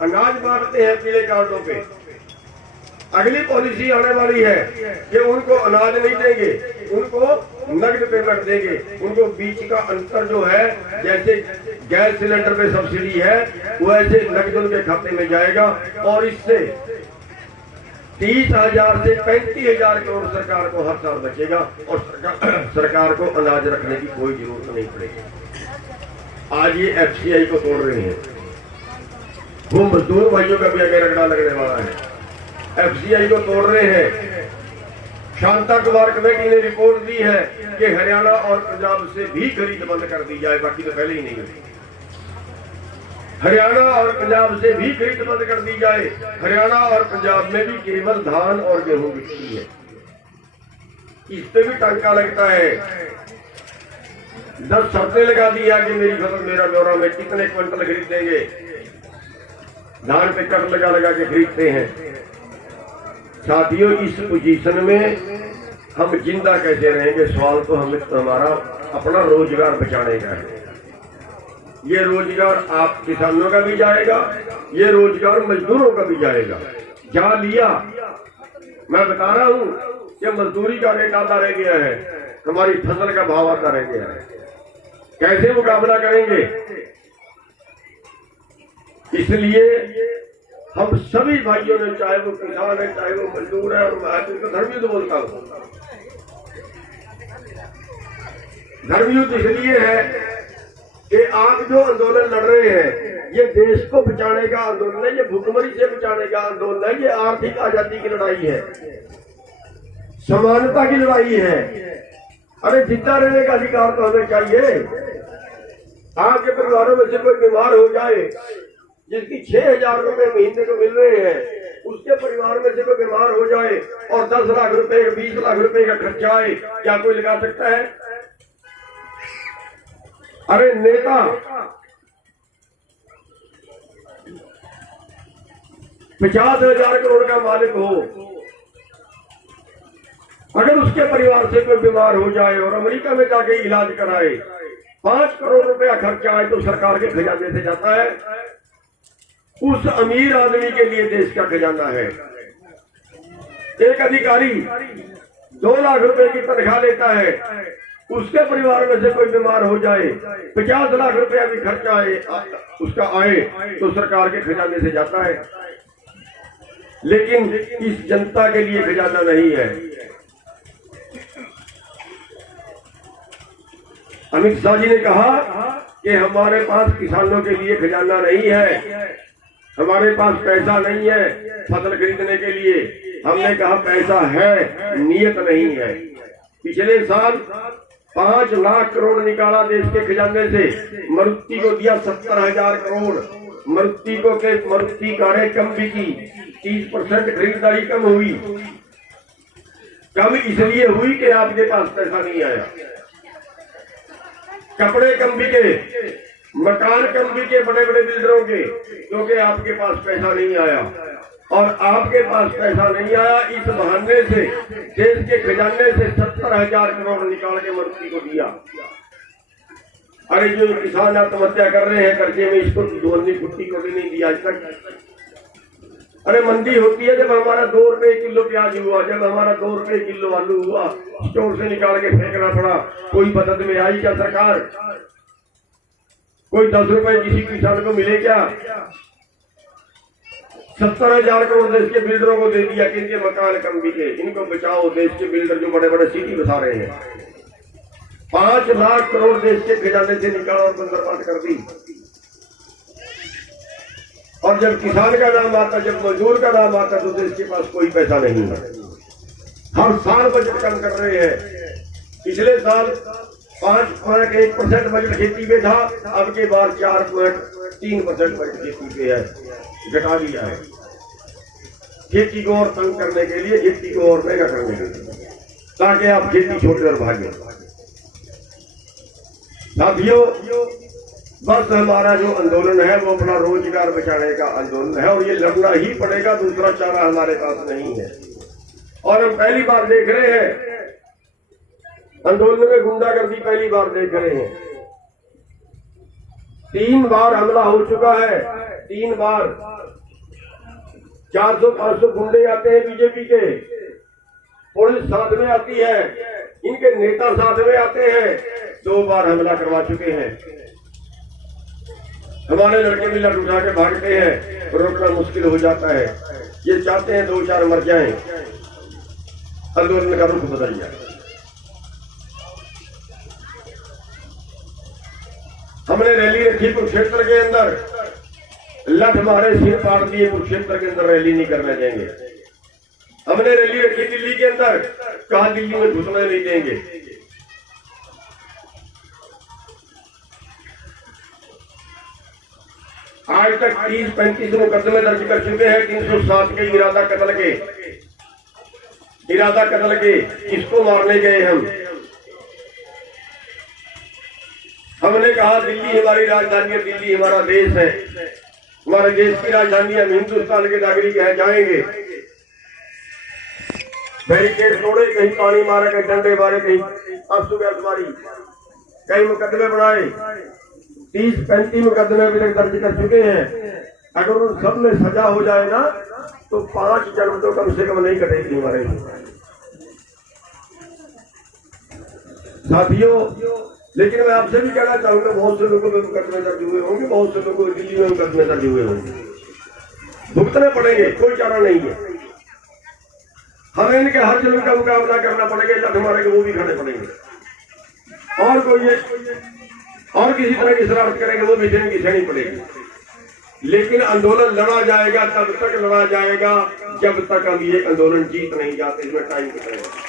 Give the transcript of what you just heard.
अनाज बांटते हैं पीले कार्डों पे। अगली पॉलिसी आने वाली है कि उनको अनाज नहीं देंगे, उनको नगद पेमेंट देंगे। उनको बीच का अंतर जो है, जैसे गैस सिलेंडर पे सब्सिडी है, वैसे नगद उनके खाते में जाएगा। और इससे 30,000 से 35,000 करोड़ सरकार को हर साल बचेगा और सरकार को अनाज रखने की कोई जरूरत नहीं पड़ेगी। आज ये FCI को तोड़ रहे हैं, वो मजदूर भाइयों का भी आगे रगड़ा लगने वाला है। FCI को तोड़ रहे हैं। शांता कुमार कमेटी ने रिपोर्ट दी है कि हरियाणा और पंजाब से भी खरीद बंद कर दी जाए, बाकी तो पहले ही नहीं हुई। हरियाणा और पंजाब से भी खरीद बंद कर दी जाए। हरियाणा और पंजाब में भी केवल धान और गेहूं बिकती है, इस पे भी टंका लगता है। 10 शर्तें लगा दी है कि मेरी फसल मेरा ब्यौरा में कितने क्विंटल खरीद देंगे। धान पे कट लगा लगा के खरीदते हैं। साथियों, इस पोजीशन में हम जिंदा कैसे रहेंगे? सवाल तो हमारा अपना रोजगार बचाने का है। ये रोजगार आप किसानों का भी जाएगा, ये रोजगार मजदूरों का भी जाएगा। जा लिया, मैं बता रहा हूं कि मजदूरी का रेट आता रह गया है, हमारी फसल का भाव आता रह गया है। कैसे मुकाबला करेंगे? इसलिए हम सभी भाइयों ने, चाहे वो किसान है, चाहे वो मजदूर है, और मैं तो धर्मयुद्ध बोलता हूं। धर्मयुद्ध इसलिए है कि आप जो आंदोलन लड़ रहे हैं, ये देश को बचाने का आंदोलन है, ये भुखमरी से बचाने का आंदोलन है, ये आर्थिक आजादी की लड़ाई है, समानता की लड़ाई है। अरे जिंदा रहने का अधिकार तो हमें चाहिए। आपके परिवारों में से कोई बीमार हो जाए, जिसकी 6,000 रुपए महीने को मिल रहे हैं, उसके परिवार में से कोई बीमार हो जाए और 10 लाख रुपए 20 लाख रुपए का खर्चा आए, क्या कोई लगा सकता है? अरे नेता 50,000 करोड़ का मालिक हो, अगर उसके परिवार से कोई बीमार हो जाए और अमेरिका में जाके इलाज कराए, 5 करोड़ रुपया खर्चा आए, तो सरकार के खजाने से जाता है। उस अमीर आदमी के लिए देश का खजाना है। एक अधिकारी 2 लाख रुपए की तनख्वाह लेता है, उसके परिवार में से कोई बीमार हो जाए, 50 लाख रुपया भी खर्चा आए, उसका आए, तो सरकार के खजाने से जाता है। लेकिन इस जनता के लिए खजाना नहीं है। अमित शाह जी ने कहा कि हमारे पास किसानों के लिए खजाना नहीं है, हमारे पास पैसा नहीं है फसल खरीदने के लिए। हमने कहा पैसा है, नियत नहीं है। पिछले साल 5 लाख करोड़ निकाला देश के खजाने से, मारुति को दिया 70,000 करोड़। मारुति कारें कम बिकी, 30% खरीदारी कम हुई। कम इसलिए हुई कि आपके पास पैसा नहीं आया। कपड़े कम बिके, मकान कम बिके बड़े बड़े बिल्डरों के, क्योंकि आपके पास पैसा नहीं आया। और आपके पास पैसा नहीं आया, इस बहाने से देश के खजाने से 70,000 करोड़ निकाल के मारुति को दिया। अरे जो किसान आत्महत्या कर रहे हैं कर्जे में, इसको दोहनी फुट्टी को भी नहीं दिया आज तक। अरे मंदी होती है जब हमारा 2 रुपए किलो प्याज हुआ, जब हमारा 2 रुपए किलो आलू हुआ, स्टोर से निकाल के फेंकना पड़ा। कोई मदद में आई क्या सरकार? कोई 10 रुपए किसी किसान को मिले क्या? 70,000 करोड़ देश के बिल्डरों को दे दिया कि इनके मकान कम बिके, इनको बचाओ। देश के बिल्डर जो बड़े बड़े सिटी बसा रहे हैं, 5 लाख करोड़ देश के खजाने से निकाला और बंदरबांट कर दी। और जब किसान का नाम आता, जब मजदूर का नाम आता, तो देश के पास कोई पैसा नहीं है। हर साल बजट कम कर रहे हैं। पिछले साल 5.1% बजट खेती पे था, अब के बाद 4.3% बजट खेती पे है, घटा दिया है। खेती को और तंग करने के लिए, खेती को और महंगा करने के लिए, ताकि आप खेती छोड़कर भागे। साथियों, बस हमारा जो आंदोलन है वो अपना रोजगार बचाने का आंदोलन है, और ये लड़ना ही पड़ेगा, दूसरा चारा हमारे पास नहीं है। और हम पहली बार देख रहे हैं आंदोलन में गुंडागर्दी, पहली बार देख रहे हैं। 3 बार हमला हो चुका है, 3 बार 400-500 गुंडे आते हैं बीजेपी के, पुलिस साथ में आती है, इनके नेता साथ में आते हैं, 2 बार हमला करवा चुके हैं। हमारे लड़के भी लट उठा के भागते हैं, रोकना मुश्किल हो जाता है। ये चाहते हैं 2-4 मर जाएं, आंदोलन का रुख बदल जाए। हमने रैली रखी कुरुक्षेत्र के अंदर, लठ मारे सिर पाड़ दिए, कुरुक्षेत्र के अंदर रैली नहीं करने देंगे। हमने रैली रखी दिल्ली के अंदर, कहा दिल्ली में घुसने नहीं देंगे। आज तक 30-35 मुकदमे दर्ज कर चुके हैं, 307 के इरादा कत्ल के, किसको मारने गए हम। हमने कहा दिल्ली हमारी राजधानी है, दिल्ली हमारा देश है, हमारे देश की राजधानी, हम हिंदुस्तान के नागरिक हैं, जाएंगे। बैरिकेड तोड़े, कहीं पानी मारे, कहीं डंडे मारे, कहीं आंसू गैस मारी, कई मुकदमे बनाए। 30-35 मुकदमे अभी तक दर्ज कर चुके हैं। अगर उन सब में सजा हो जाए ना तो 5 जन्म तो कम से कम नहीं कटेगी हमारे साथियों। लेकिन मैं आपसे भी कहना चाहूंगा, बहुत से लोगों में मुकदमे दर्ज हुए होंगे, बहुत से लोगों दिल्ली में मुकदमे दर्ज हुए होंगे, भुगतने पड़ेंगे, कोई चारा नहीं है। हमें इनके हर जुल्म का मुकाबला करना पड़ेगा, लठ मारेंगे वो भी खाने पड़ेंगे, और कोई और किसी तरह की शरारत करेंगे वो भी की सहनी पड़ेगी। लेकिन आंदोलन लड़ा जाएगा, तब तक लड़ा जाएगा जब तक हम ये आंदोलन जीत नहीं जाते। इसमें टाइम कितना है।